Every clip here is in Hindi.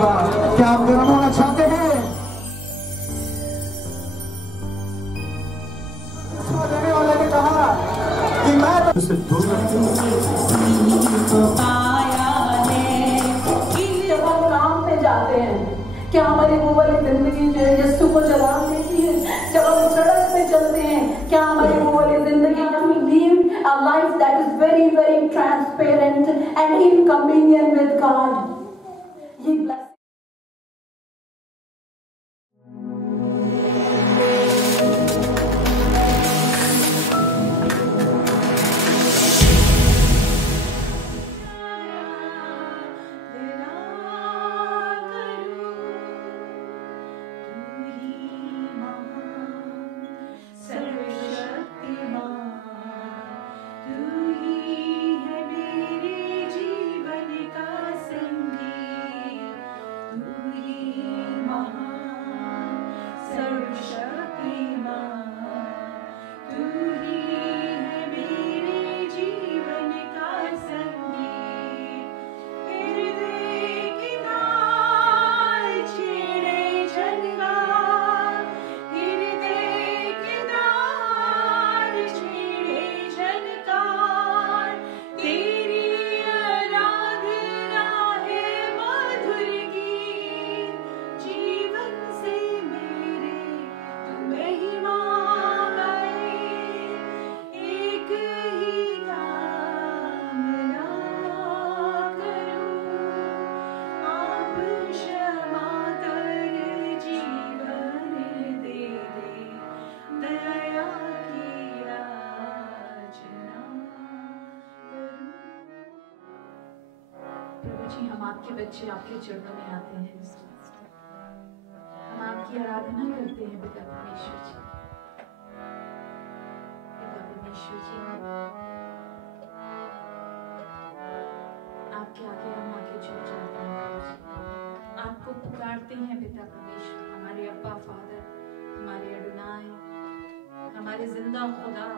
धन्यवाद। क्या आप गर्म होना चाहते हैं? देने वाले ने कहा कि मैं जब हम काम पे जाते हैं, क्या हमारी वो वाली जिंदगी जो है यीशु को जला देती है? जब हम सड़क पे चलते हैं, क्या हमारी वो वाली जिंदगी we live a life that is very very transparent and in communion with God? ये blessing हम आपके बच्चे आपके चरणों में आते हैं, हम आपकी आराधना करते हैं पिता परमेश्वर जी। पिता परमेश्वर जी, आपके आगे हम आके झुक जाते हैं, आपको पुकारते हैं पिता परमेश्वर, हमारे अब्बा फादर, हमारे अडोनाई, हमारे जिंदा खुदा,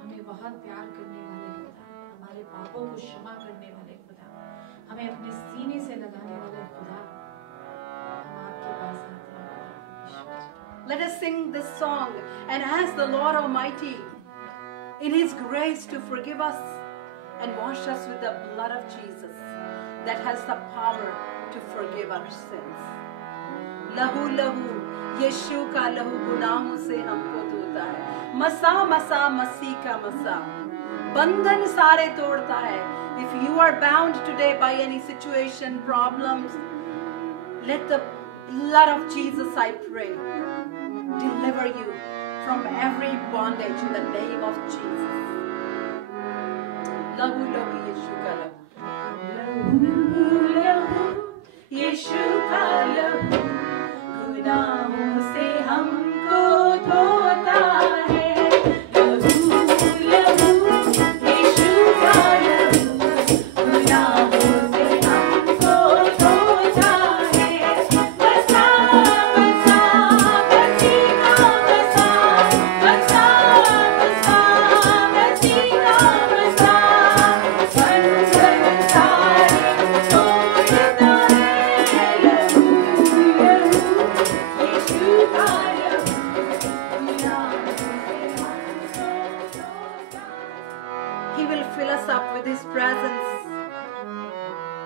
हमें बहुत प्यार करने वाले खुदा, हमारे पापों को क्षमा करने वाले खुदा, हमें अपने सीने से लगाने वाले खुदा, हम आपके पास आते हैं। Let us sing this song and ask the Lord Almighty in His grace to forgive us and wash us with the blood of Jesus that has the power to forgive our sins. लहू लहू यीशु का लहू गुनाहों से हमको धोता है, मसा मसा मसीह का मसा बंधन सारे तोड़ता है। If you are bound today by any situation, problems, let the blood of Jesus, I pray, deliver you from every bondage in the name of Jesus. लहू लहू यीशु का लहू, लहू लहू यीशु का लहू गुनाहों से हमको धोता है।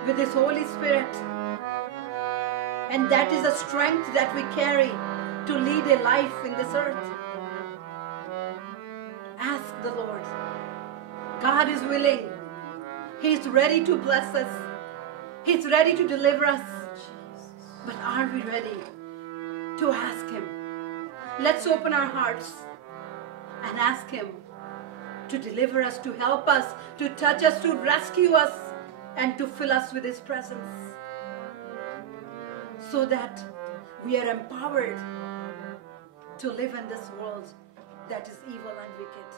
With His Holy Spirit, and that is the strength that we carry to lead a life in this earth. Ask the Lord. God is willing. He is ready to bless us. He is ready to deliver us. But are we ready to ask Him? Let's open our hearts and ask Him to deliver us, to help us, to touch us, to rescue us, and to fill us with His presence, so that we are empowered to live in this world that is evil and wicked.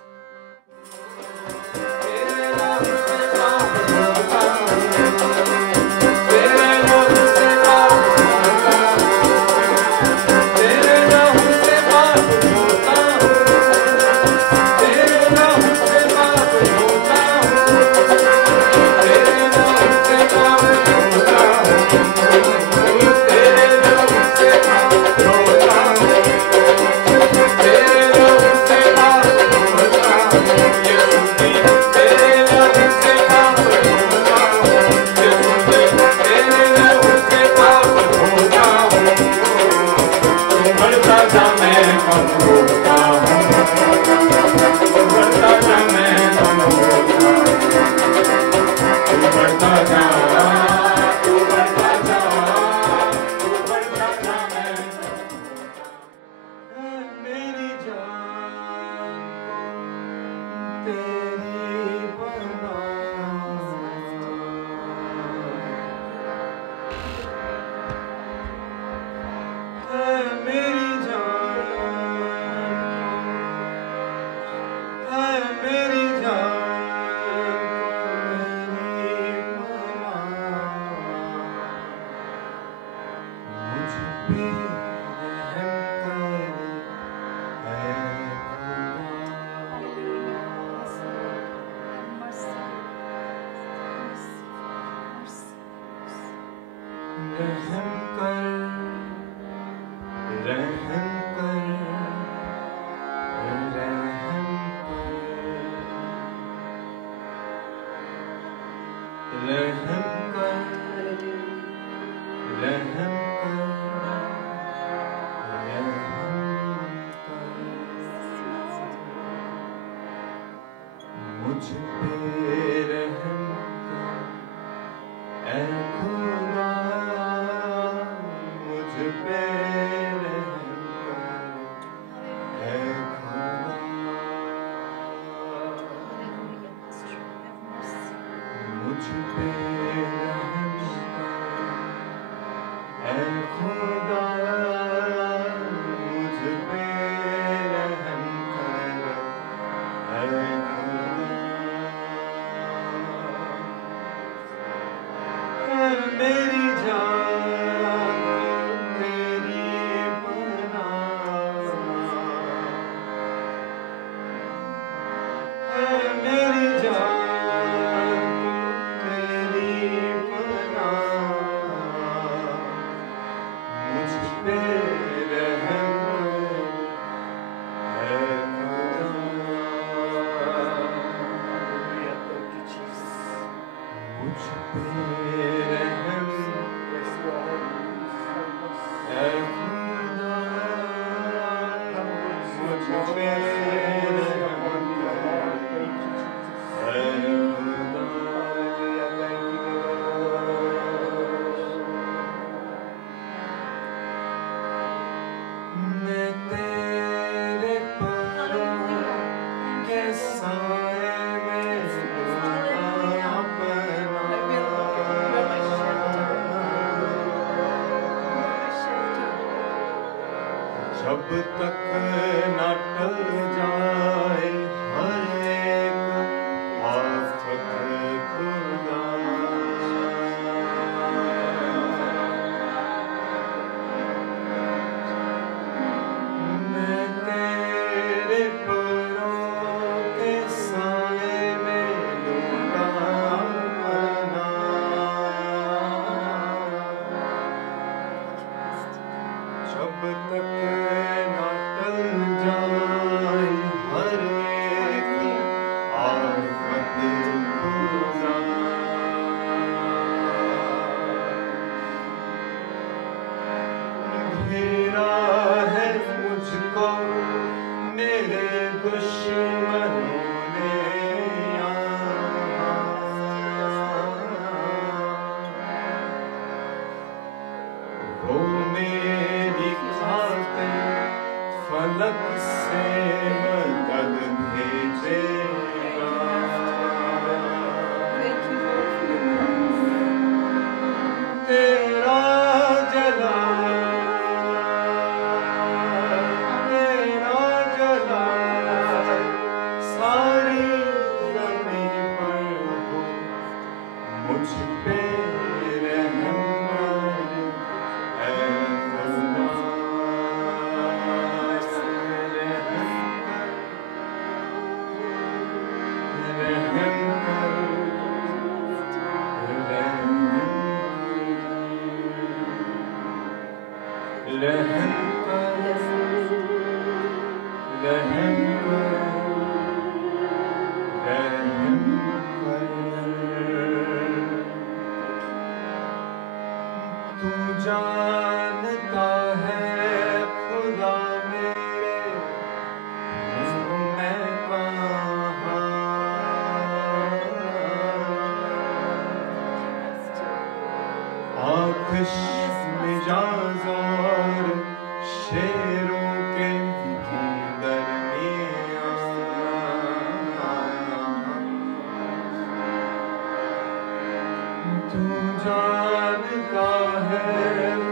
जानता है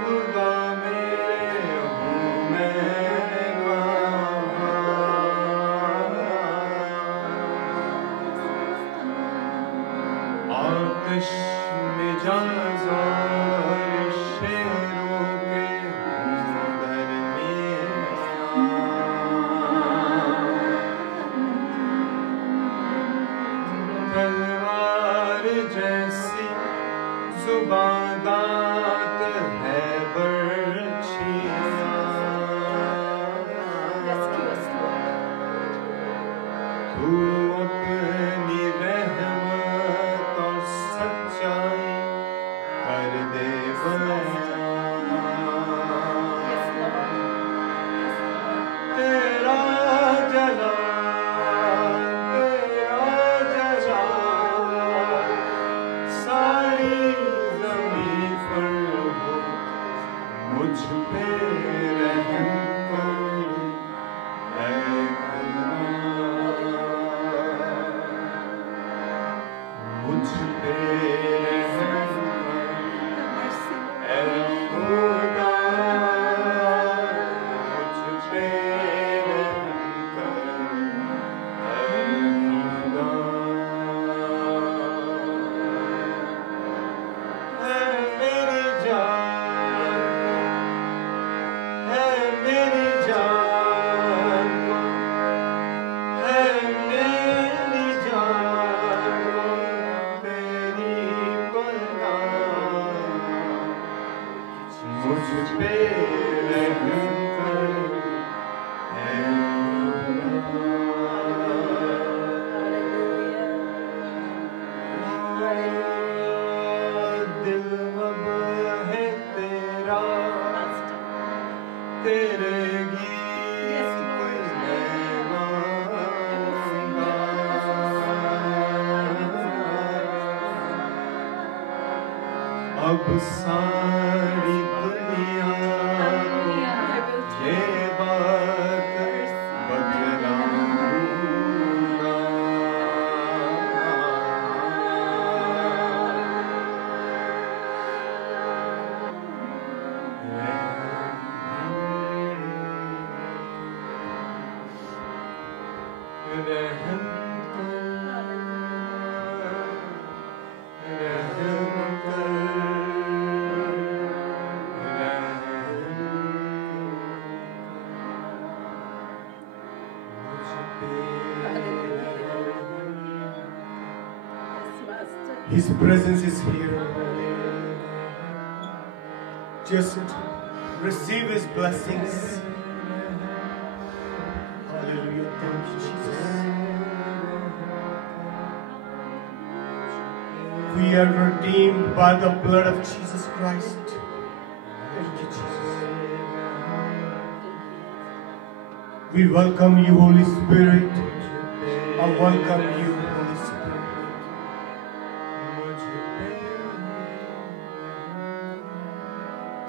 खुदा मेरे हूँ मैं कहाँ। आतिश में जाज़ार शेरों के तलवार जैसी जुबां दांत है बर्छियां। तू अपनी रहमत और सच्चाई कर दे तेरा जलाल, तेरा जलाल सारी ज़मीं पर हो, मुझ पे रहम कर ऐ खुदा, मुझ पे रहम कर ऐ खुदा, मुझ पे रहम कर ऐ खुदा। है मेरी जान, है मेरी जान को, है मेरी जान को तेरी परवाह, मुझ पे रहम कर ऐ दिल अब है तेरा, तेरे गीत मैं गाऊंगा। अब सारी दुनिया ये बात बतलाऊंगा। रहम कर, रहम कर, His presence is here. Just receive His blessings. Hallelujah. Thank you, Jesus. We are redeemed by the blood of Jesus Christ. Thank you, Jesus. We welcome you, Holy Spirit. I welcome you, Holy Spirit.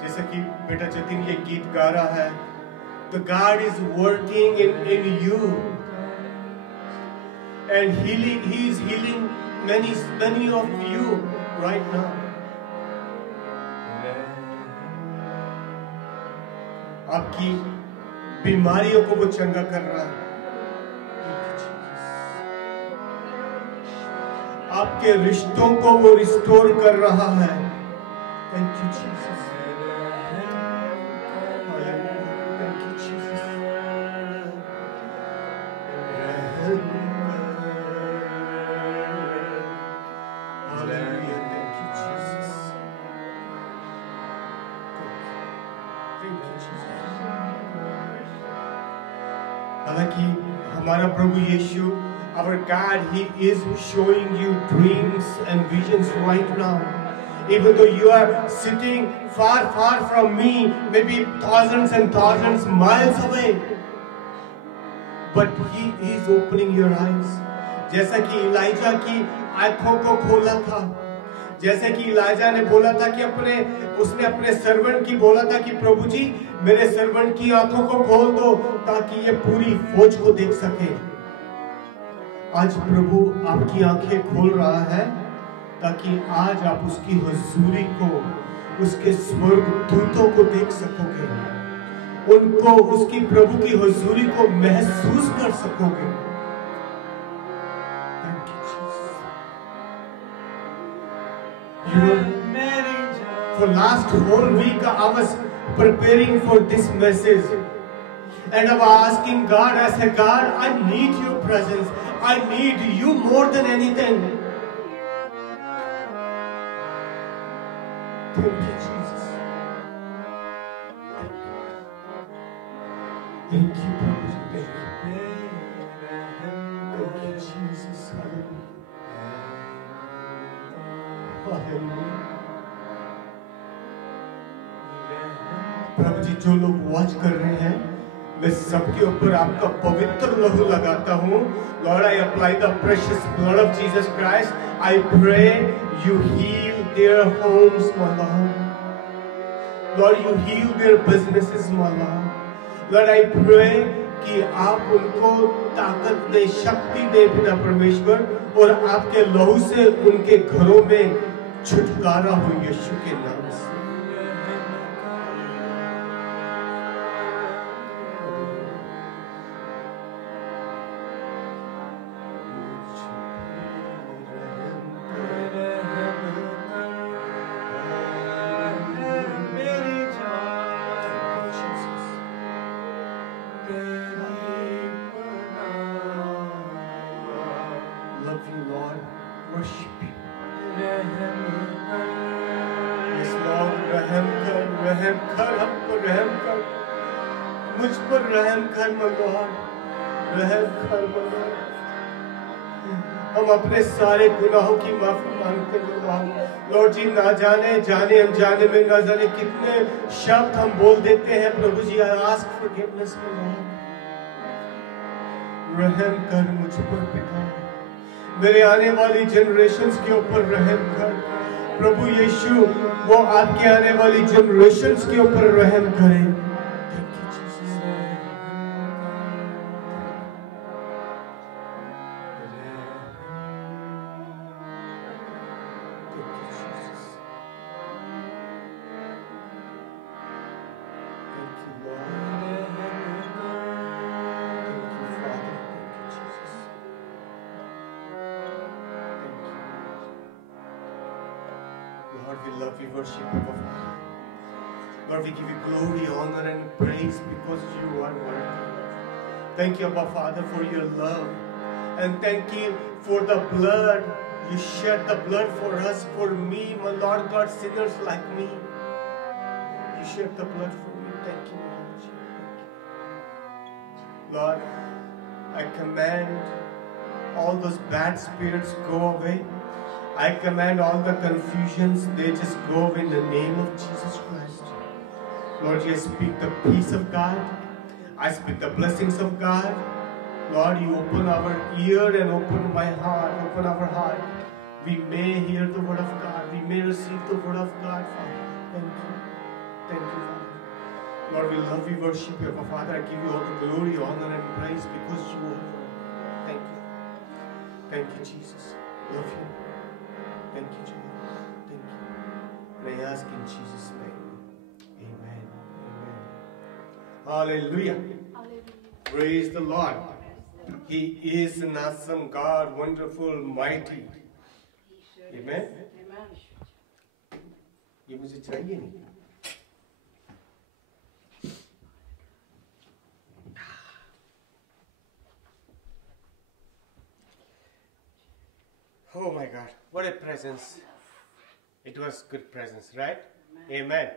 जैसा कि बेटा जतिन ये गीत गा रहा है, the God is working in you and healing. He is healing many of you right now. आपकी बीमारियों को वो चंगा कर रहा है। आपके रिश्तों को वो रिस्टोर कर रहा है। Thank you, Jesus. Thank you, Jesus. Hallelujah. Thank you, Jesus. Thank you, Jesus. हालांकि हमारा प्रभु यीशु, our God, He is showing you dreams and visions right now. Even though you are sitting far, far from me, maybe thousands and thousands miles away, but He is opening your eyes. जैसा कि इलाइजा की आंखों को खोला था, जैसे कि इलाइजा ने बोला था कि उसने अपने सर्वेंट की बोला था कि प्रभु जी मेरे सर्वेंट की आंखों को खोल दो ताकि ये पूरी फौज को देख सके। आज प्रभु आपकी आंखें खोल रहा है ताकि आज आप उसकी हुजूरी को, उसके स्वर्ग दूतों को देख सकोगे, उनको, उसकी प्रभु की हुजूरी को महसूस कर सकोगे। Thank you, Jesus. You know, for last whole week I was preparing for this message, and I was asking God, I said, God, I need your presence. I need you more than anything. Thank you, Jesus. Thank you, Prabhu. Thank you. Thank you, Jesus. Hallelujah. Hallelujah. प्रभु जी, जो लोग वॉच कर रहे हैं, मैं सबके ऊपर आपका पवित्र लहू लगाता हूँ। Lord, I apply the precious blood of Jesus Christ. I pray you heal their homes, my Lord. Lord, you heal their businesses, my Lord. Lord, I pray कि आप उनको ताकत दे, शक्ति दे पिता परमेश्वर, और आपके लहू से उनके घरों में छुटकारा हो यीशु के नाम से। हम अपने सारे गुनाहों की माफी मांगते हैं लॉर्ड जी। ना जाने जाने अनजाने में ना जाने कितने शब्द हम बोल देते हैं प्रभु जी। आई आस्क फॉरगिवनेस लॉर्ड, रहम कर मुझ पर पिता, मेरे आने वाली जनरेशंस के ऊपर रहम कर प्रभु यीशु। वो आपके आने वाली जनरेशंस के ऊपर रहम करें। Lord, we love you, worship you, Father. Lord, we give you glory, honor, and praise because you are worthy. Thank you, Abba Father, for your love. And thank you for the blood. You shed the blood for us, for me, my Lord God, sinners like me. You shed the blood for me. Thank you, Lord. Lord, I command all those bad spirits go away. I command all the confusions, they just go away in the name of Jesus Christ. Lord, I speak the peace of God. I speak the blessings of God. Lord, you open our ear and open my heart, open our heart. We may hear the word of God. We may receive the word of God, Father. Thank you. Thank you, Father. Lord, we love you, worship you, Father. I give you all the glory, honor, and praise because you are worthy. Thank you. Thank you, Jesus. Love you. Thank you, Jesus. Thank you. And I ask in Jesus' name. Amen. Amen. Hallelujah. Praise the Lord. He is an awesome God, wonderful, mighty. Amen. ये मुझे चाहिए नहीं। Oh my God, what a presence. It was good presence, right? Amen.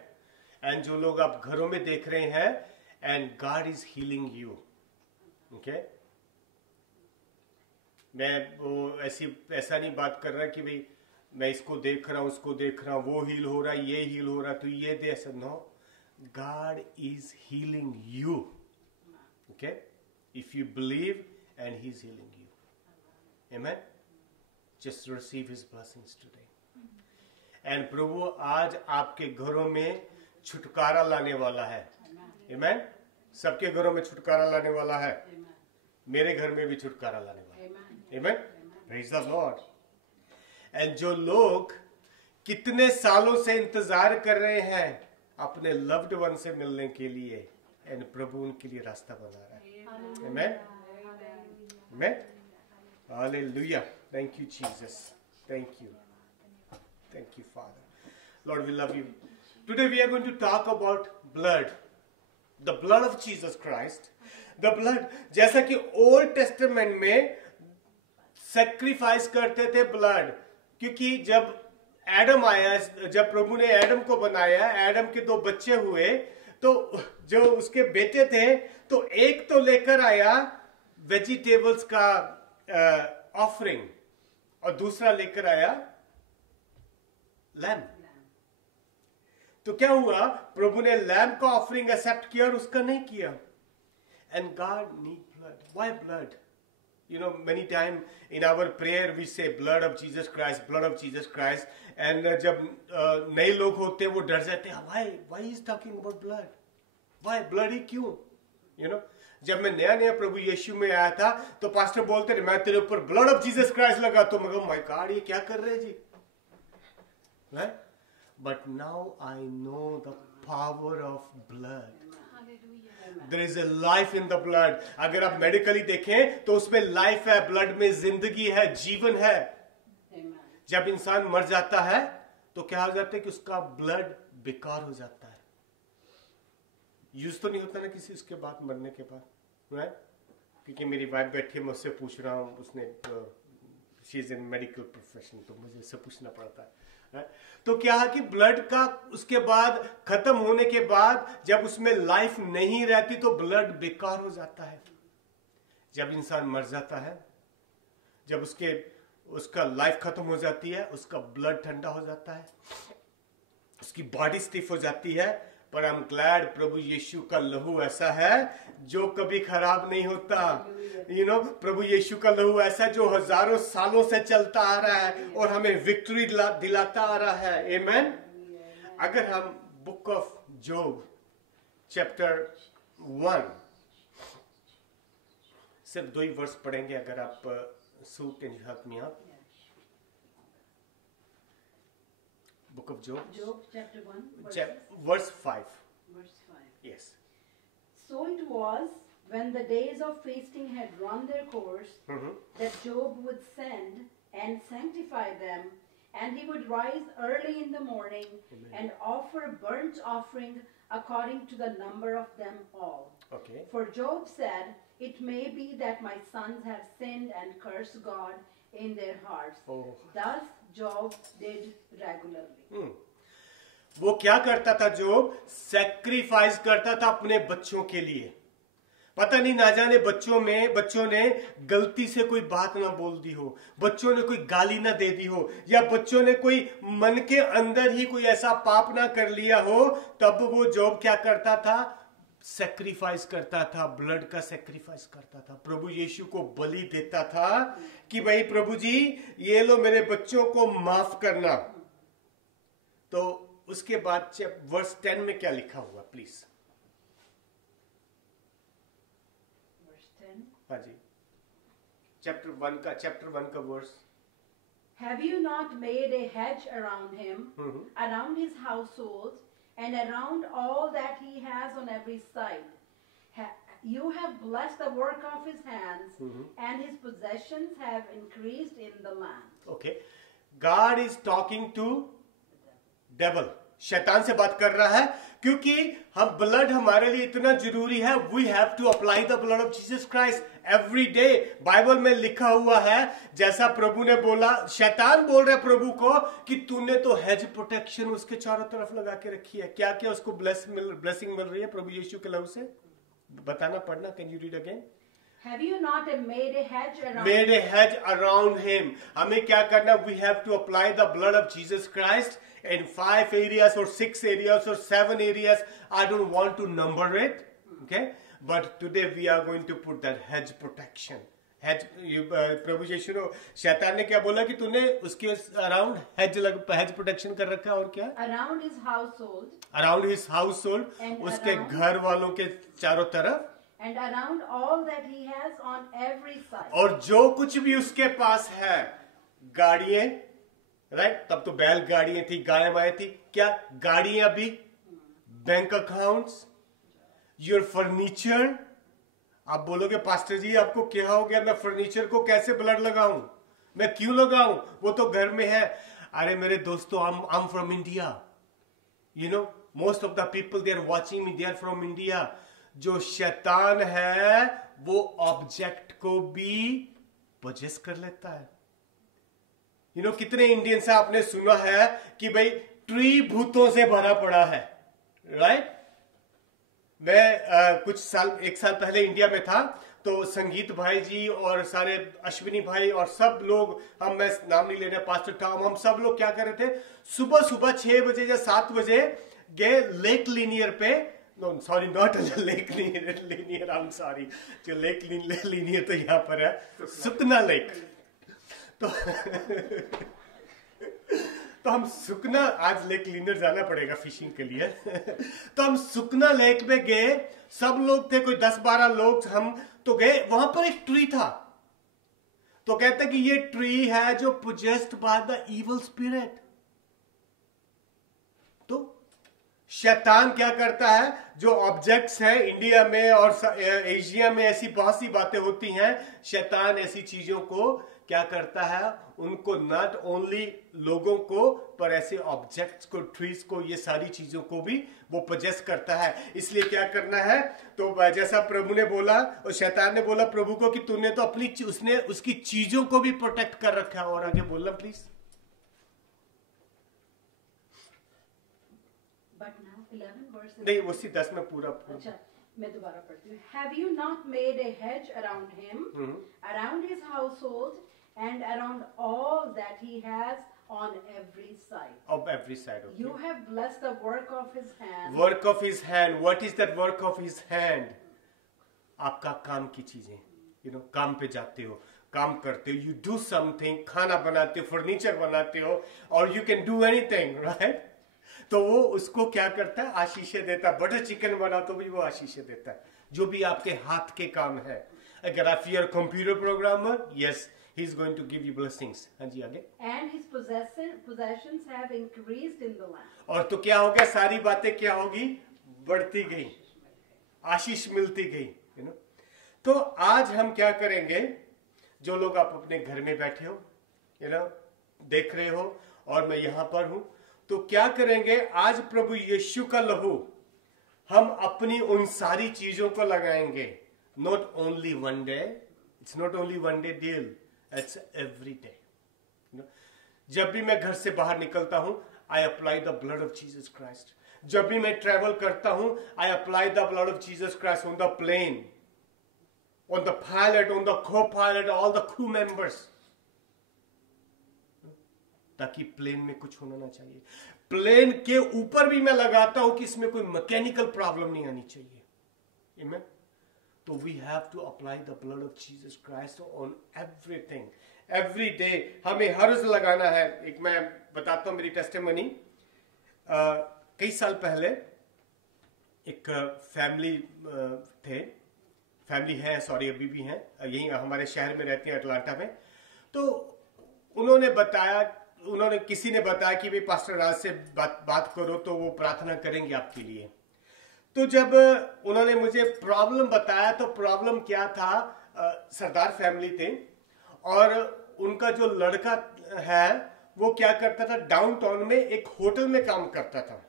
And जो लोग आप घरों में देख रहे हैं, and God is healing you. Okay? मैं वो ऐसा नहीं बात कर रहा कि भाई मैं इसको देख रहा हूँ, उसको देख रहा हूँ, वो हील हो रहा है, ये हील हो रहा है, तो ये दे ऐसा। No, God is healing you. Okay? If you believe, and He's healing you. Amen. Just receive His blessings today. And प्रभु आज आपके घरों में छुटकारा लाने वाला है। Amen. सबके घरों में छुटकारा लाने वाला है। मेरे घर में भी छुटकारा लाने वाला है। Amen. Praise the Lord. And जो लोग कितने सालों से इंतजार कर रहे हैं अपने लव्ड वन से मिलने के लिए, एंड प्रभु उनके लिए रास्ता बना रहा है। Amen, amen, hallelujah. Thank you Jesus, thank you father. Lord we love you. Today we are going to talk about blood, the blood of Jesus Christ. The blood, जैसा कि ओल्ड टेस्टामेंट में सैक्रिफाइस करते थे ब्लड, क्योंकि जब एडम आया, जब प्रभु ने एडम को बनाया, एडम के 2 बच्चे हुए, तो जो उसके बेटे थे तो एक तो लेकर आया वेजिटेबल्स का ऑफरिंग और दूसरा लेकर आया लैम्प। तो क्या हुआ, प्रभु ने लैम्प का ऑफरिंग एक्सेप्ट किया और उसका नहीं किया। And God need blood. Why blood? You know, many times in our prayer we say blood of Jesus Christ, blood of Jesus Christ, and जब नए लोग होते हैं वो डर जाते हैं, why is talking about blood? Why blood ही क्यों? You know, जब मैं नया प्रभु यीशु में आया था तो पास्टर बोलते थे, मैं तेरे ऊपर ब्लड ऑफ जीसस क्राइस्ट लगा, तो मैं माय गॉड ये क्या कर रहे जी? Right? But now I know the power of blood. There is a life in the blood. अगर आप मेडिकली देखें तो उसमें लाइफ है, ब्लड में जिंदगी है, जीवन है। जब इंसान मर जाता है तो क्या हो जाता है कि उसका ब्लड बेकार हो जाता है। यूज तो नहीं होता ना किसी उसके बाद, मरने के बाद, राइट? क्योंकि मेरी वाइफ बैठी है, मैं उससे पूछ रहा हूँ, उसने she is in medical profession, तो मुझे उससे पूछना पड़ता है। तो क्या है कि ब्लड का उसके बाद खत्म होने के बाद जब उसमें लाइफ नहीं रहती तो ब्लड बेकार हो जाता है। जब इंसान मर जाता है, जब उसका लाइफ खत्म हो जाती है, उसका ब्लड ठंडा हो जाता है, उसकी बॉडी स्टिफ हो जाती है। पर आई एम ग्लैड प्रभु यीशु का लहू ऐसा है जो कभी खराब नहीं होता। यू नो, प्रभु यीशु का लहू ऐसा जो हजारों सालों से चलता आ रहा है और हमें विक्ट्री दिलाता आ रहा है। आमेन। अगर हम बुक ऑफ जोब चैप्टर 1 सिर्फ 2 ही वर्स पढ़ेंगे, अगर आप so can you help me out? Book of Job. Job chapter 1 verse 5. verse 5. Yes. So it was when the days of feasting had run their course that Job would send and sanctify them, and he would rise early in the morning and offer burnt offering according to the number of them all. Okay. For Job said, "It may be that my sons have sinned and cursed God in their hearts." Oh. Thus Job did regularly. वो क्या करता था? जोब सैक्रिफाइस करता था अपने बच्चों के लिए। पता नहीं ना जाने बच्चों ने गलती से कोई बात ना बोल दी हो, बच्चों ने कोई गाली ना दे दी हो, या बच्चों ने कोई मन के अंदर ही कोई ऐसा पाप ना कर लिया हो, तब वो जोब क्या करता था? सैक्रिफाइस करता था, ब्लड का सैक्रिफाइस करता था, प्रभु यीशु को बलि देता था कि भाई प्रभु जी ये लो मेरे बच्चों को माफ करना। तो उसके बाद वर्स 10 में क्या लिखा हुआ प्लीज? Verse 10. हाँ जी, चैप्टर 1 का verse. Have you not made a hedge around him, around his household, and around all that he has on every side? You have blessed the work of his hands, and his possessions have increased in the land. Okay. God is talking to devil. शैतान से बात कर रहा है, क्योंकि हम ब्लड हमारे लिए इतना जरूरी है। We have to apply the blood of Jesus Christ every day. Bible में लिखा हुआ है, जैसा प्रभु ने बोला, शैतान बोल रहा है प्रभु को कि तूने तो हेज प्रोटेक्शन उसके चारों तरफ लगा के रखी है। क्या क्या उसको ब्लेसिंग मिल रही है प्रभु यीशु के लहू से? बताना, पढ़ना। Can you read again? Have you not made a hedge around Made a hedge around him. हमें क्या करना? We have to apply the blood of Jesus Christ in 5 areas or 6 areas or 7 areas. I don't want to number it, okay? But today we are going to put that hedge protection. Hedge, प्रभु यीशु ने, शैतान ने क्या बोला कि तूने उसके अराउंड hedge protection कर रखा है, और क्या? around his household, Around his household, And उसके around- घर वालों के चारों तरफ, and around all that he has on every side. और जो कुछ भी उसके पास है, गाड़ियां, राइट? तब तो बैलगाड़ियां थी, गायें वायें थी, क्या गाड़ियां भी, बैंक अकाउंट्स, योर फर्नीचर। आप बोलोगे पास्टर जी आपको क्या हो गया, मैं फर्नीचर को कैसे ब्लड लगाऊं, मैं क्यों लगाऊं, वो तो घर में है। अरे मेरे दोस्तों, I am from India, you know, most of the people they are watching me, they are from India. जो शैतान है वो ऑब्जेक्ट को भी पजेस कर लेता है। यू नो, कितने इंडियंस से आपने सुना है कि भाई ट्री भूतों से भरा पड़ा है, राइट? मैं एक साल पहले इंडिया में था, तो संगीत भाई जी और सारे अश्विनी भाई और सब लोग, मैं नाम नहीं ले रहा, पास्टर टॉम, हम सब लोग क्या कर रहे थे, सुबह सुबह 6 बजे या 7 बजे गए लेक लीनियर पे, no sorry not lake linear, I am sorry, जो लेक लीनियर तो यहाँ पर है, सुकना लेक। तो हम सुकना, आज लेक लीनियर जाना पड़ेगा फिशिंग के लिए तो हम सुकना लेक में गए, सब लोग थे, कोई 10-12 लोग, हम तो गए, वहां पर एक ट्री था, तो कहते कि ये ट्री है जो possessed by the evil spirit. तो शैतान क्या करता है, जो ऑब्जेक्ट्स हैं इंडिया में और एशिया में, ऐसी बहुत सी बातें होती हैं, शैतान ऐसी चीजों को क्या करता है, उनको नॉट ओनली लोगों को, पर ऐसे ऑब्जेक्ट्स को, ट्रीज को, ये सारी चीजों को भी वो पोजेस करता है। इसलिए क्या करना है, तो जैसा प्रभु ने बोला और शैतान ने बोला प्रभु को कि तूने तो उसने उसकी चीजों को भी प्रोटेक्ट कर रखा है। और आगे बोलना प्लीज। नहीं, उसी 10 में पूरा। अच्छा, मैं दोबारा पढ़ती हूँ। Have you not made a hedge around him, around his household, and around all that he has on every side? Of every side. Okay. You have blessed the work of his hand. Work of his hand. What is that work of his hand? आपका काम की चीजें, you know, काम पे जाते हो, काम करते हो, you do something, खाना बनाते हो, फर्नीचर बनाते हो, और you can do anything, right? तो वो उसको क्या करता है, आशीषें देता है। बटर चिकन बना तो भी वो आशीषें देता है, जो भी आपके हाथ के काम है। अगर आप you're computer programmer, yes, he is going to give you blessings। हाँ जी, आगे। And his possessions have increased in the land। और तो क्या हो गया, सारी बातें क्या होगी, बढ़ती गई, आशीष मिलती गई, यू नो। तो आज हम क्या करेंगे, जो लोग आप अपने घर में बैठे हो, यू नो, देख रहे हो, और मैं यहां पर हूं, तो क्या करेंगे, आज प्रभु यीशु का लहू हम अपनी उन सारी चीजों को लगाएंगे। Not only one day, it's not only one day deal, it's every day. जब भी मैं घर से बाहर निकलता हूं, I apply the blood of Jesus Christ. जब भी मैं ट्रेवल करता हूं, I apply the blood of Jesus Christ on the plane, on the pilot, on the copilot, all the crew members, ताकि प्लेन में कुछ होना ना चाहिए। प्लेन के ऊपर भी मैं लगाता हूं कि इसमें कोई मैकेनिकल प्रॉब्लम नहीं आनी चाहिए। Amen? तो we have to apply the blood of Jesus Christ on everything, every day. हमें हर रोज लगाना है। एक मैं बताता हूं मेरी टेस्टिमनी। कई साल पहले एक फैमिली है, सॉरी अभी भी हैं, यही हमारे शहर में रहती हैं, अटलांटा में। तो उन्होंने किसी ने बताया कि भाई पास्टर राज से बात करो तो वो प्रार्थना करेंगे आपके लिए। तो जब उन्होंने मुझे प्रॉब्लम बताया, तो प्रॉब्लम क्या था, सरदार फैमिली थे, और उनका जो लड़का है वो क्या करता था, डाउनटाउन में एक होटल में काम करता था।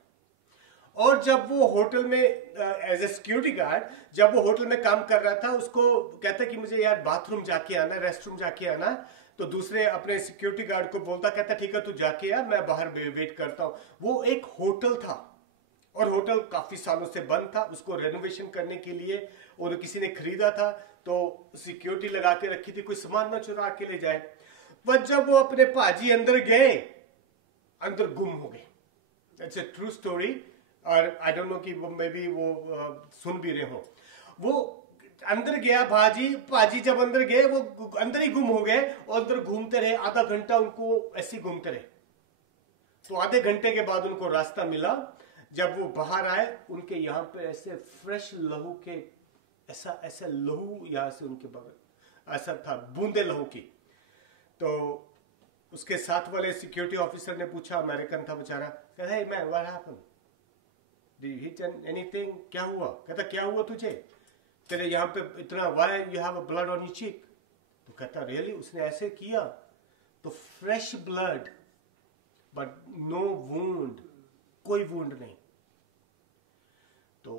और जब वो होटल में एज ए सिक्योरिटी गार्ड, जब वो होटल में काम कर रहा था, उसको कहता कि मुझे यार बाथरूम जाके आना, रेस्टरूम जाके आना। तो दूसरे अपने सिक्योरिटी गार्ड को बोलता, कहता ठीक है तू जाके आ, मैं बाहर वेट करता हूं। वो एक होटल था, और होटल काफी सालों से बंद था। उसको रेनोवेशन करने के लिए और किसी ने खरीदा था, तो सिक्योरिटी लगा के रखी थी, कोई सामान ना चुरा के ले जाए। पर जब वो अपने पाजी अंदर गए, अंदर गुम हो गए। इट्स ए ट्रू स्टोरी, और आई डोंट नो कि वो मे बी वो सुन भी रहे हो। वो अंदर गया, पाजी जब अंदर गए, वो अंदर ही गुम हो गए, और अंदर घूमते रहे आधा घंटा, उनको ऐसे घूमते रहे। तो आधे घंटे के बाद उनको रास्ता मिला। जब वो बाहर आए, उनके यहाँ पे ऐसे फ्रेश लहू के, ऐसा लहू यहाँ से उनके बगल ऐसा था, बूंदे लहू की। तो उसके साथ वाले सिक्योरिटी ऑफिसर ने पूछा, अमेरिकन था बेचारा, कहता है man what happened, did you hit anything, क्या हुआ? कहता क्या हुआ तुझे, तेरे यहाँ पे इतना, why you have a blood on your cheek? तो कहता रियली, उसने ऐसे किया तो fresh blood but no wound, कोई वुंड नहीं। तो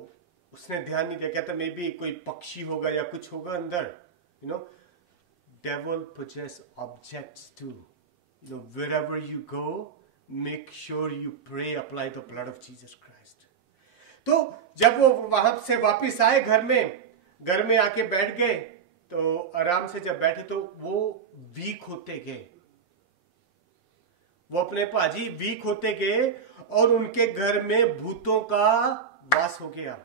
उसने ध्यान नहीं दिया, कहता मे बी कोई पक्षी होगा या कुछ होगा अंदर, you know. devil possess objects too, you know, wherever you go make sure you pray, apply the blood of Jesus Christ. तो जब वो वहां से वापस आए घर में आके बैठ गए, तो आराम से जब बैठे तो वो वीक होते गए, वो अपने पाजी वीक होते गए और उनके घर में भूतों का वास हो गया।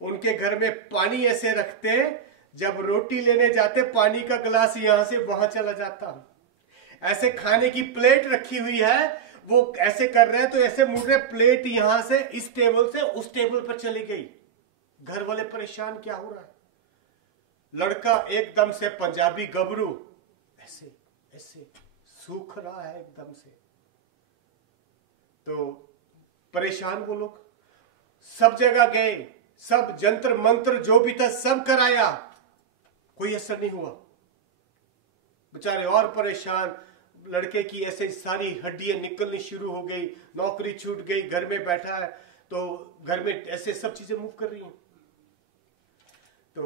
उनके घर में पानी ऐसे रखते, जब रोटी लेने जाते पानी का गिलास यहां से वहां चला जाता, ऐसे खाने की प्लेट रखी हुई है, वो ऐसे कर रहे हैं तो ऐसे मुड़ रहे, प्लेट यहां से इस टेबल से उस टेबल पर चली गई। घर वाले परेशान, क्या हो रहा है? लड़का एकदम से पंजाबी गबरू ऐसे ऐसे सूख रहा है एकदम से। तो परेशान वो लोग, सब जगह गए, सब जंतर मंत्र जो भी था सब कराया, कोई असर नहीं हुआ। बेचारे और परेशान, लड़के की ऐसे सारी हड्डियां निकलनी शुरू हो गई, नौकरी छूट गई, घर में बैठा है तो घर में ऐसे सब चीजें मूव कर रही हैं। तो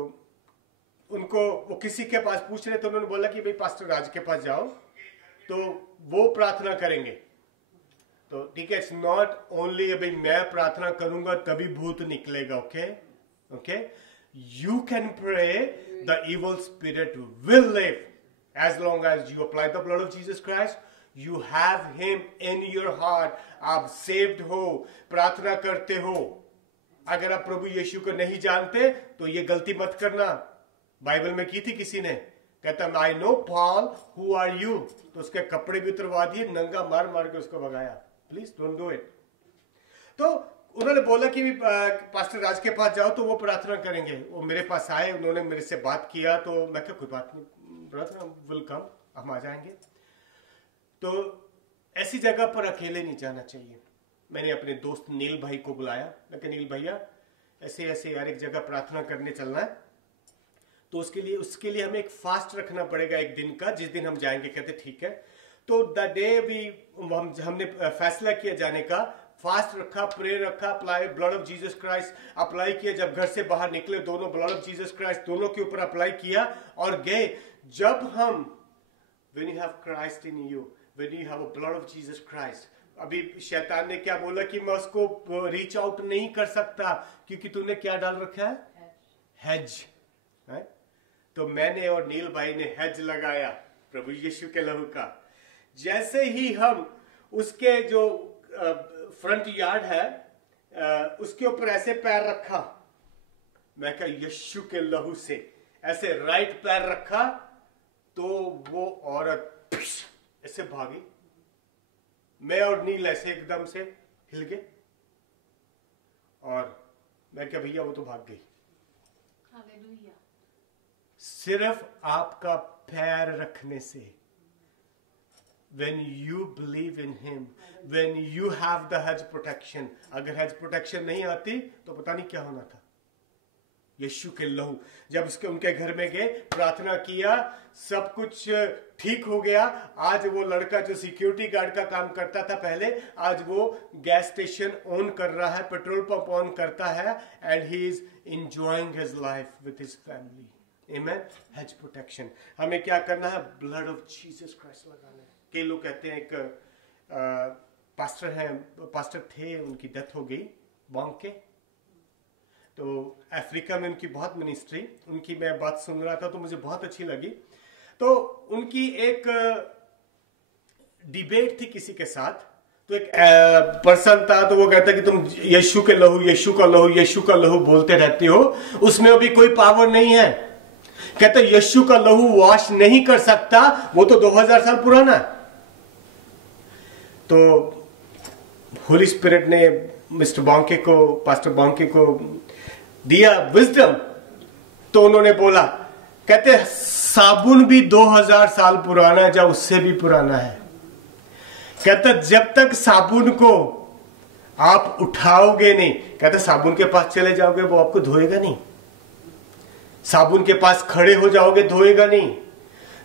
उनको वो किसी के पास पूछ रहे, तो उन्होंने बोला कि भाई पास्टर राज के पास जाओ, तो वो प्रार्थना करेंगे। तो ठीक है, इट्स नॉट ओनली भाई मैं प्रार्थना करूंगा तभी भूत निकलेगा, okay okay, you can pray, the evil spirit will live as long as you apply the blood of Jesus Christ. You have him in your heart. आप saved हो, प्रार्थना करते हो। अगर आप प्रभु यीशु को नहीं जानते तो ये गलती मत करना। बाइबल में की थी किसी ने, कहता I know Paul, who are you? तो उसके कपड़े भी उतरवा दिए, नंगा मार मार के उसको भगाया। Please don't do it. तो उन्होंने बोला कि पास्टर राज के पास जाओ तो वो प्रार्थना करेंगे। वो मेरे पास आए, उन्होंने मेरे से बात किया, तो मैं कहा कोई बात नहीं ब्रदर, विल कम, हम आ जाएंगे। तो ऐसी जगह पर अकेले नहीं जाना चाहिए। मैंने अपने दोस्त नील भाई को बुलाया, मैं कहा नील भैया ऐसे ऐसे यार एक जगह प्रार्थना करने चलना है, तो उसके लिए हमें एक फास्ट रखना पड़ेगा एक दिन का, जिस दिन हम जाएंगे। कहते ठीक है। तो द डे हमने फैसला किया जाने का, फास्ट रखा, प्रेयर रखा, apply blood of Jesus Christ apply किया। जब घर से बाहर निकले दोनों ब्लड ऑफ जीसस क्राइस्ट दोनों के ऊपर अप्लाई किया और गए। जब हम when you have Christ in you, when you have a blood of Jesus Christ, अभी शैतान ने क्या बोला कि मैं उसको रीच आउट नहीं कर सकता क्योंकि तूने क्या डाल रखा है, हेज। तो मैंने और नील भाई ने हेज लगाया प्रभु यीशु के लहू का। जैसे ही हम उसके जो फ्रंट यार्ड है उसके ऊपर ऐसे पैर रखा, मैं कहा यीशु के लहू से ऐसे राइट पैर रखा, तो वो औरत ऐसे भागी। मैं और नील ऐसे एकदम से हिल गए और मैं क्या भैया वो तो भाग गई। हालेलुया। सिर्फ आपका पैर रखने से, when you believe in him, when you have the hedge protection, अगर hedge protection नहीं आती तो पता नहीं क्या होना था। यीशु के लहू, जब उसके उनके घर में गए, प्रार्थना किया, सब कुछ ठीक हो गया। आज वो लड़का जो सिक्योरिटी गार्ड का काम करता था पहले, आज वो गैस स्टेशन ऑन कर रहा है, पेट्रोल पंप ऑन करता है, and he is enjoying his life with his family. Amen. Hedge protection, हमें क्या करना है? ब्लड ऑफ जीसस क्राइस्ट लगाना है। कई लोग कहते हैं, एक पास्टर थे, उनकी डेथ हो गई बांके, तो अफ्रीका में उनकी बहुत मिनिस्ट्री, उनकी मैं बात सुन रहा था तो मुझे बहुत अच्छी लगी। तो उनकी एक डिबेट थी किसी के साथ, तो एक पर्सन था, तो वो कहता कि तुम यीशु के लहू, यीशु का लहू, यीशु का लहू बोलते रहते हो, उसमें अभी कोई पावर नहीं है। कहता यीशु का लहू वॉश नहीं कर सकता, वो तो 2000 साल पुराना है। तो होली स्पिरिट ने मिस्टर बॉन्के को, पास्टर बॉन्के को दिया विजडम, तो उन्होंने बोला, कहते साबुन भी 2000 साल पुराना है, या उससे भी पुराना है। कहता जब तक साबुन को आप उठाओगे नहीं, कहते साबुन के पास चले जाओगे वो आपको धोएगा नहीं, साबुन के पास खड़े हो जाओगे धोएगा नहीं,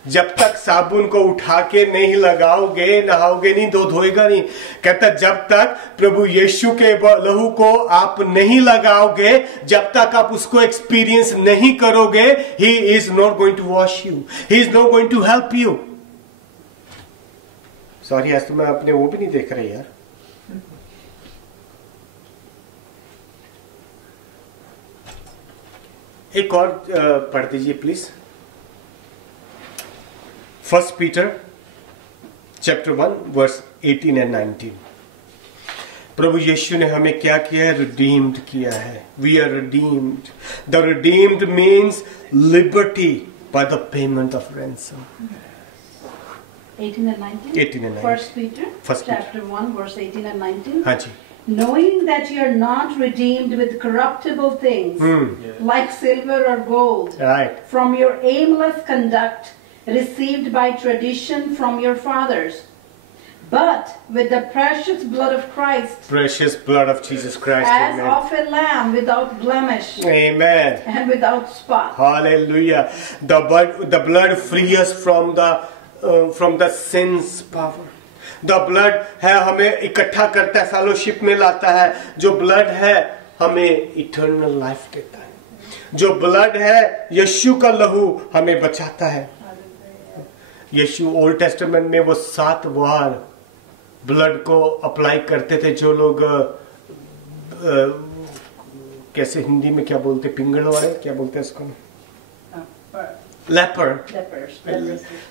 जब तक साबुन को उठा के नहीं लगाओगे नहाओगे नहीं तो धोएगा नहीं। कहता जब तक प्रभु यीशु के लहू को आप नहीं लगाओगे, जब तक आप उसको एक्सपीरियंस नहीं करोगे, he is not going to wash you, he is not going to help you. Sorry आज तो मैं अपने वो भी नहीं देख रही यार। एक और पढ़ दीजिए please. 1 Peter chapter 1 verse 18 and 19। प्रभु यीशु ने हमें क्या किया है? रिडीम्ड किया है। We are redeemed. The redeemed means liberty by the payment of ransom. 18 and 19? 18 and 19। 1 Peter chapter 1 verse 18 and 19। हाँ जी। Knowing that you are not redeemed with corruptible things like silver or gold Right। from your aimless conduct received by tradition from your fathers, but with the precious blood of Christ, Precious blood of Jesus Christ। as Amen। of a lamb without blemish Amen। and without spot. Hallelujah। The blood frees us from the sin's power। The blood है हमें इकट्ठा करता है, फेलोशिप में लाता है। जो ब्लड है हमें इटर्नल लाइफ देता है। जो ब्लड है यीशु का लहू हमें बचाता है। यीशु ओल्ड टेस्टामेंट में वो 7 बार ब्लड को अप्लाई करते थे। जो लोग कैसे हिंदी में क्या बोलते, पिंगल वाले क्या बोलते हैं इसको, लेपर।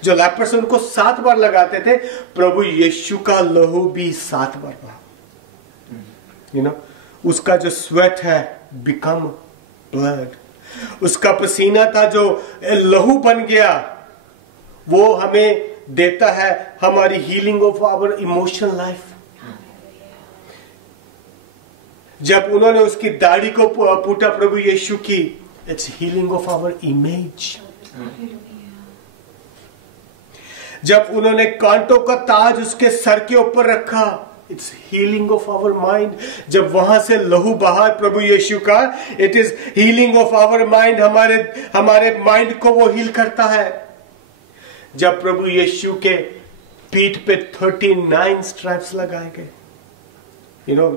जो लेपर्स उनको 7 बार लगाते थे, प्रभु यीशु का लहू भी 7 बार लगा। यू नो उसका जो स्वेट है बिकम ब्लड, उसका पसीना था जो लहू बन गया, वो हमें देता है हमारी healing of our emotional life. जब उन्होंने उसकी दाढ़ी को पूटा प्रभु यीशु की, it's healing of our image. जब उन्होंने कांटों का ताज उसके सर के ऊपर रखा, it's healing of our mind. जब वहां से लहू बहा प्रभु यीशु का, it is healing of our mind. हमारे माइंड को वो हील करता है। जब प्रभु यीशु के पीठ पे 39 स्ट्राइप्स लगाए गए, यू नो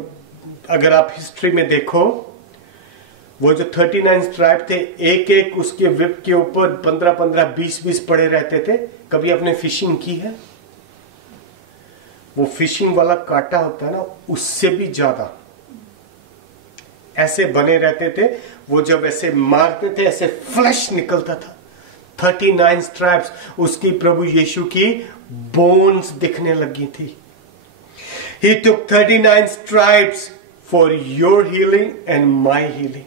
अगर आप हिस्ट्री में देखो, वो जो 39 स्ट्राइप थे, एक एक उसके विप के ऊपर 15-15, 20-20 पड़े रहते थे। कभी आपने फिशिंग की है? वो फिशिंग वाला कांटा होता है ना, उससे भी ज्यादा ऐसे बने रहते थे। वो जब ऐसे मारते थे ऐसे फ्लैश निकलता था। 39 स्ट्राइप्स उसकी प्रभु यीशु की बोन्स दिखने लगी थी। He took 39 stripes for your healing and my healing.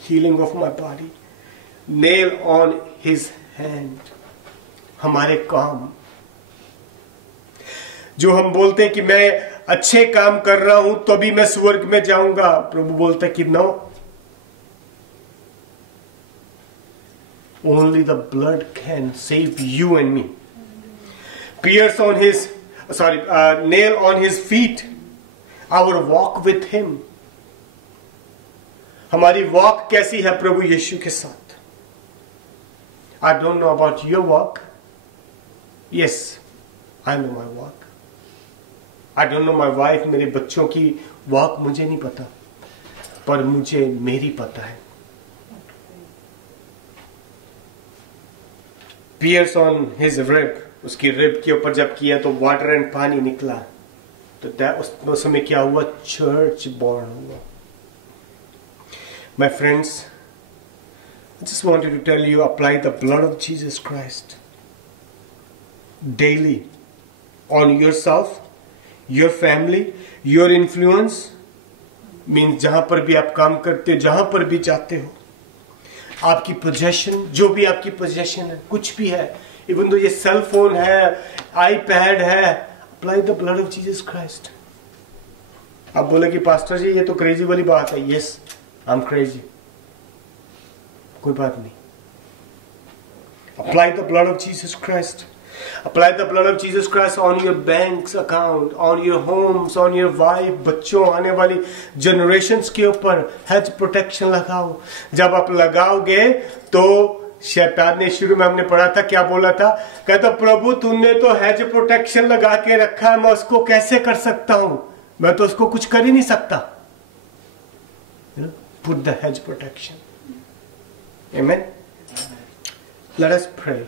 Healing of my body. Nail on his hand. हमारे काम जो हम बोलते हैं कि मैं अच्छे काम कर रहा हूं तो भी मैं स्वर्ग में जाऊंगा, प्रभु बोलता है कि no, only the blood can save you and me. Pierce on his nail on his feet, our walk with him. हमारी वॉक कैसी है प्रभु यीशु के साथ? I don't know about your walk. Yes, I know my walk. I don't know my wife, मेरे बच्चों की वॉक मुझे नहीं पता, पर मुझे मेरी पता है। Pierce on his rib, उसकी रिब के ऊपर जब किया तो वाटर एंड पानी निकला, तो उस समय क्या हुआ? चर्च बॉर्न हुआ। My friends, I just wanted to tell you, apply the blood of Jesus Christ daily on yourself, your family, your influence, means जहां पर भी आप काम करते हो, जहां पर भी जाते हो, आपकी पोजेशन, जो भी आपकी पोजेशन है, कुछ भी है, इवन तो ये सेल फोन है, आईपैड है, apply the blood of Jesus Christ. आप बोले कि पास्टर जी ये तो क्रेजी वाली बात है। यस, आई एम क्रेजी, कोई बात नहीं, Apply the blood of Jesus Christ. Apply the blood of Jesus Christ on your bank's account, on your homes, on your wife, बच्चों, आने वाली generations के ऊपर hedge protection लगाओ. जब आप लगाओगे तो शैतान ने, शुरू में हमने पढ़ा था, क्या बोला था? कहता प्रभु तुमने तो hedge protection लगा के रखा है, मैं उसको कैसे कर सकता हूं? मैं तो उसको कुछ कर ही नहीं सकता. Put the hedge protection. Amen. Let us pray.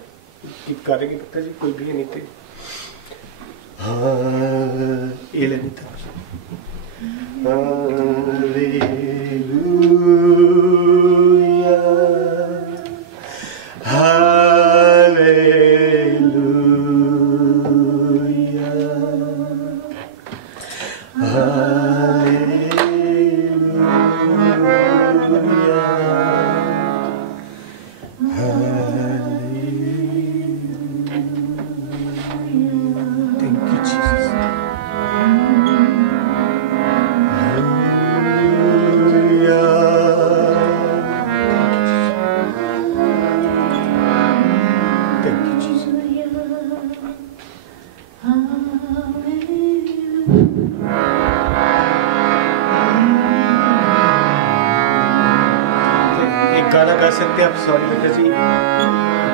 Keep करेंगे पिता जी, कोई भी नहीं थे. ये लेनी था.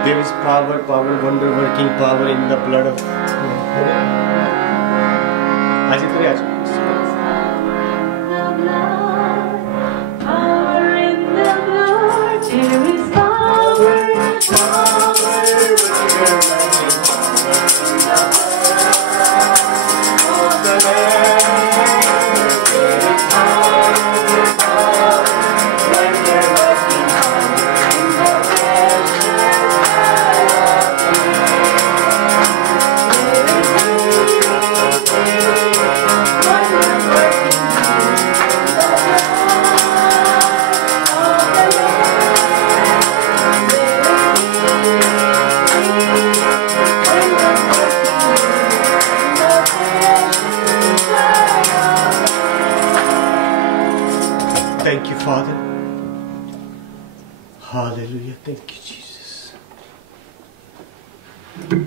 There is power, wonder working power in the blood of. आज इधर आज. Power in the blood, there is power, Thank you, Father. Hallelujah. Thank you, Jesus.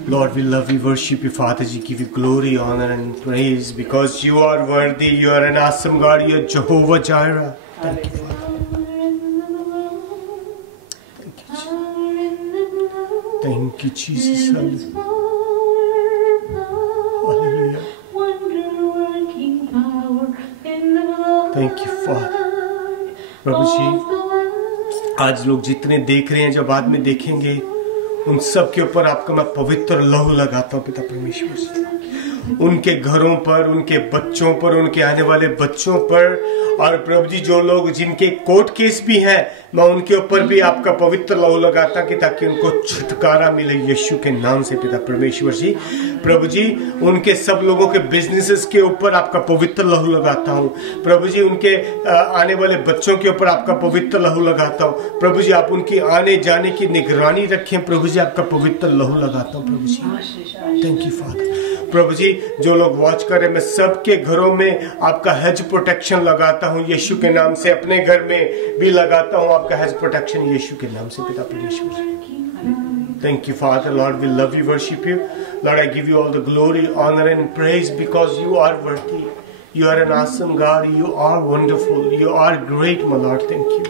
Lord, we love you, worship you, Father. We give you glory, honor, and praise because you are worthy. You are an awesome God. You are Jehovah Jireh. Thank you, Father. Thank you, Jesus. Hallelujah. Thank you, Father. प्रभु जी, आज लोग जितने देख रहे हैं, जब बाद में देखेंगे, उन सब के ऊपर आपका मैं पवित्र लहू लगाता हूँ पिता परमेश्वर से. उनके घरों पर, उनके बच्चों पर, उनके आने वाले बच्चों पर, और प्रभु जी जो लोग जिनके कोर्ट केस भी हैं, मैं उनके ऊपर भी आपका पवित्र लहू लगाता कि ताकि उनको छुटकारा मिले यीशु के नाम से पिता परमेश्वर जी. प्रभु जी उनके सब लोगों के बिजनेसेस के ऊपर आपका पवित्र लहू लगाता हूँ. प्रभु जी उनके आने वाले बच्चों के ऊपर आपका पवित्र लहू लगाता हूँ. प्रभु जी आप उनकी आने जाने की निगरानी रखें. प्रभु जी आपका पवित्र लहू लगाता हूँ. प्रभु जी थैंक यू फादर. प्रभु जी जो लोग वॉच कर रहे हैं, मैं सबके घरों में आपका हेज प्रोटेक्शन लगाता हूँ यीशु के नाम से. अपने घर में भी लगाता हूँ आपका हेज प्रोटेक्शन यीशु के नाम से पिता परमेश्वर. Thank you, Father. Lord, we love you, worship you. Lord, I give you all the glory, honor, and praise because you are worthy. You are an awesome God. You are wonderful. You are great, my Lord. Thank you.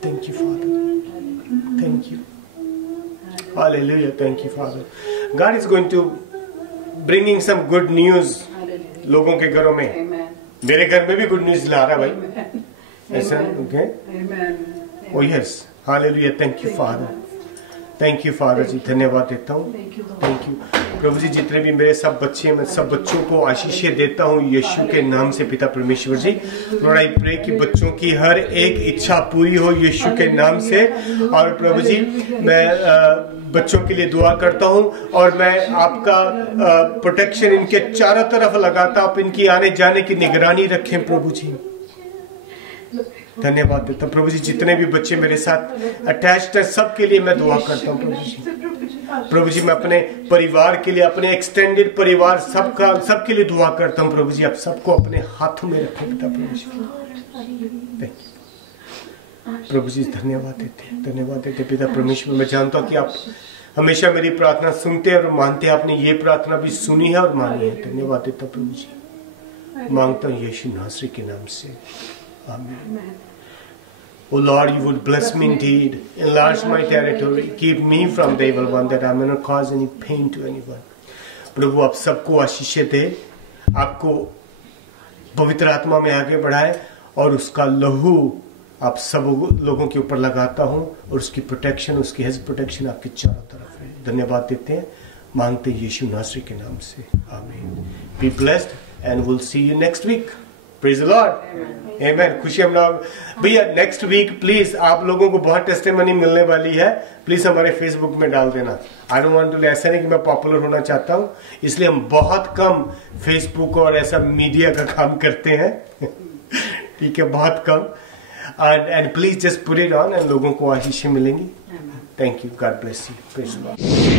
Thank you, Father. Thank you. Hallelujah. Thank you, Father. God is going to bringing some good news लोगों के घरों में. मेरे घर में भी good news ला रहा भाई. ऐसा okay? Oh yes. Hallelujah. Thank you, Father. Thank you father ji. धन्यवाद देता हूँ. थैंक यू प्रभु जी. जितने भी मेरे सब बच्चे हैं, मैं सब बच्चों को आशीषें देता हूँ यीशु के नाम से पिता परमेश्वर जी. लॉर्ड आई प्रे कि बच्चों की हर एक इच्छा पूरी हो यीशु के नाम से. और प्रभु जी मैं बच्चों के लिए दुआ करता हूँ और मैं आपका प्रोटेक्शन इनके चारों तरफ लगाता हूँ. आप इनकी आने जाने की निगरानी रखें प्रभु जी. धन्यवाद देता हूँ प्रभु जी. जितने भी बच्चे मेरे साथ अटैच्ड है सबके लिए मैं दुआ करता हूँ प्रभु जी. प्रभु जी मैं अपने परिवार के लिए, अपने एक्सटेंडेड परिवार सबके लिए दुआ करता हूँ प्रभु जी. आप सबको अपने हाथों में रखें पिता प्रभु जी. प्रभु जी धन्यवाद देते पिता परमेश्वर. मैं जानता हूँ कि आप हमेशा मेरी प्रार्थना सुनते हैं और मानते हैं। आपने ये प्रार्थना भी सुनी है और मानी है। धन्यवाद देता प्रभु जी। मांगता हूँ यीशु नासरी के नाम से, आमीन। Oh Lord, you would bless me indeed, enlarge my territory, keep me from the evil one, that I may not cause any pain to anyone. प्रभु आप सबको आशीष दे, आपको पवित्र आत्मा में आगे बढ़ाए और उसका लहू आप सब लोगों के ऊपर लगाता हूँ और उसकी प्रोटेक्शन, उसकी हेज प्रोटेक्शन आपके चारों तरफ है। धन्यवाद देते हैं, मांगते यीशु नासरी के नाम से, आमीन। Be blessed and we'll see you next week. Praise the Lord. Amen. खुशी हम लोग भैया नेक्स्ट वीक प्लीज आप लोगों को बहुत टेस्टिमनी मिलने वाली है, प्लीज हमारे फेसबुक में डाल देना। आई डोंट वांट टू, ऐसा नहीं कि मैं पॉपुलर होना चाहता हूँ, इसलिए हम बहुत कम फेसबुक और ऐसा मीडिया का काम करते हैं ठीक है, बहुत कम। And please just put it on and लोगों को आशीष मिलेंगी। Thank you, God bless you, praise the Lord.